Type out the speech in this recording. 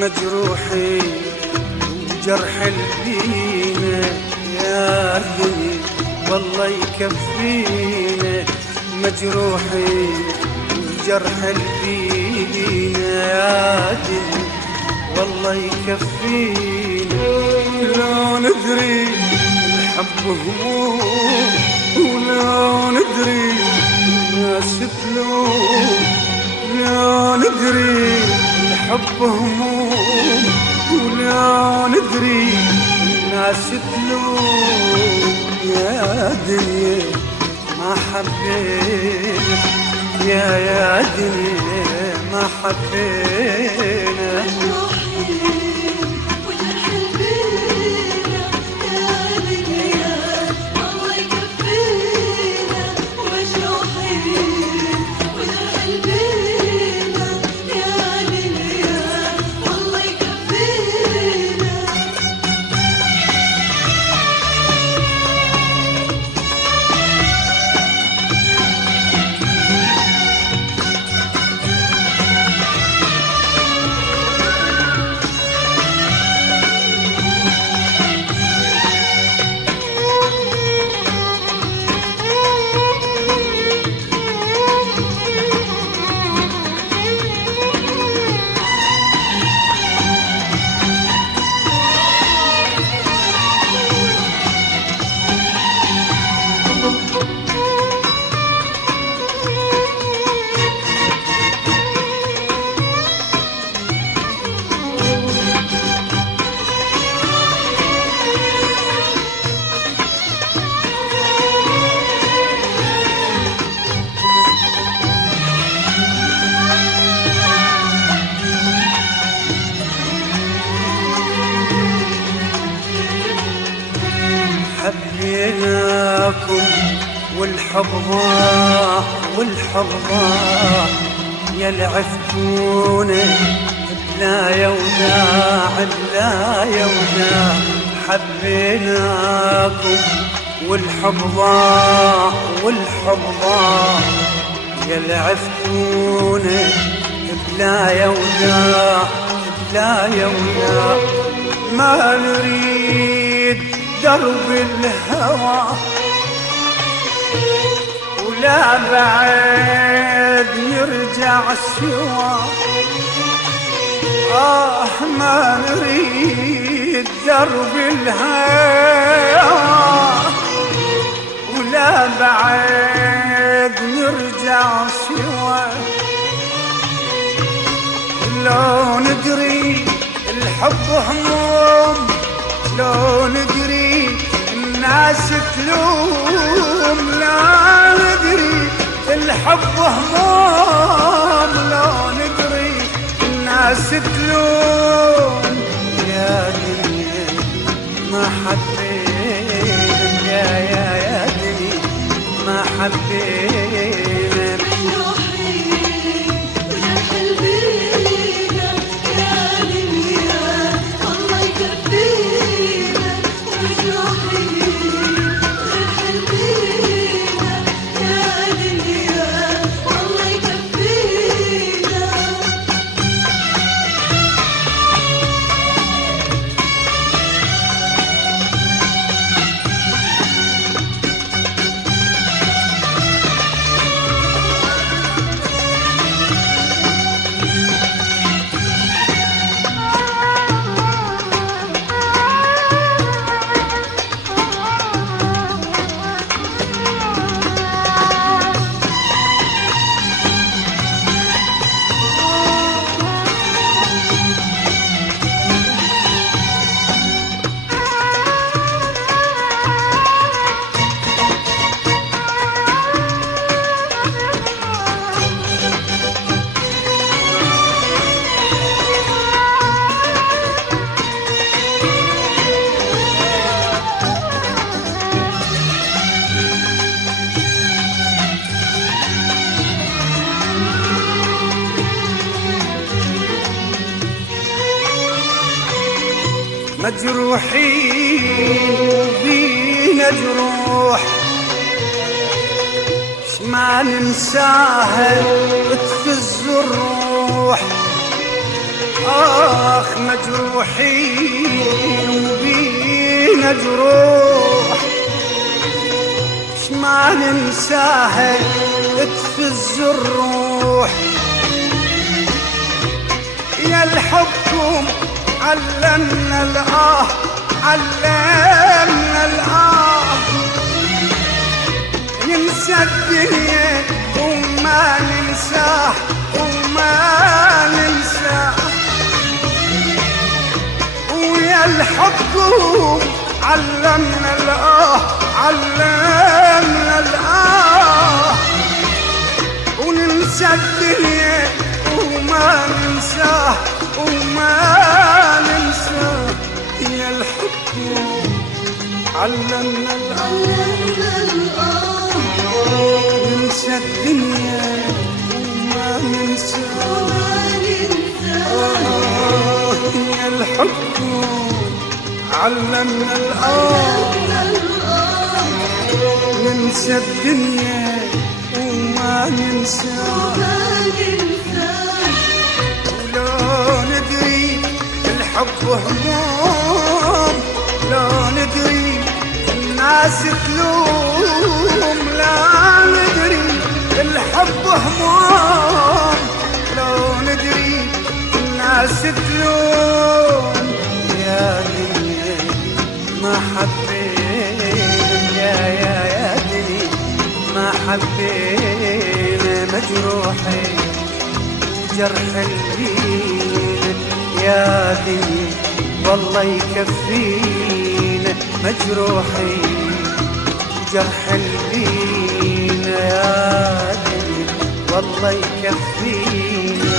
مجروحين وجرح الدين يا دنيا والله يكفينا، مجروحين وجرح الدين يا دنيا والله يكفينا. لا ندري الحب هموم ولا ندري الناس تلوم، لا ندري الحب هموم ولا ندري الناس تلوم. يا دنيا ما حبينا، يا دنيا ما حبينا. حبيناكم والحب ضاع والحب ضاع، يا العفتونا بلا يوداع بلا يوداع. حبيناكم والحب ضاع والحب ضاع، يا العفتونا بلا يوداع بلا يوداع. ما نريد درب الهوى ولا بعد نرجع سوا، ما نريد درب الهوى ولا بعد نرجع سوا. لو ندري الحب هموم، لو ندري الناس تلوم، لا ندري الحب هموم، لو ندري الناس تلوم. يا دنيا ما حبينا، يا دنيا ما حبينا. مجروحين وبينا جروح ما ننساها تفز الروح. مجروحين وبينا جروح ما ننساها تفز الروح. يا الحبكم علمنا الآه علمنا الآه ننسى الدنيا وما ننساه وما ننساه. ويا الحبكم علمنا الآه علمنا الآه وننسى الدنيا وما ننساه وما ننساه. يا الحب علمنا الآه ننسى الدنيا وما ننساه. يا الحب علمنا الآه ننسى الدنيا وما ننساه. ولو ندري الحب هموم لو ندري الناس تلوم لا ندري الحب هموم لو ندري الناس تلوم. يا دنيا ما حبينا يا دنيا ما حبينا مجروحين جرح البين. يا دنيا والله يكفينا مجروحين جرح البين. يا دنيا والله يكفينا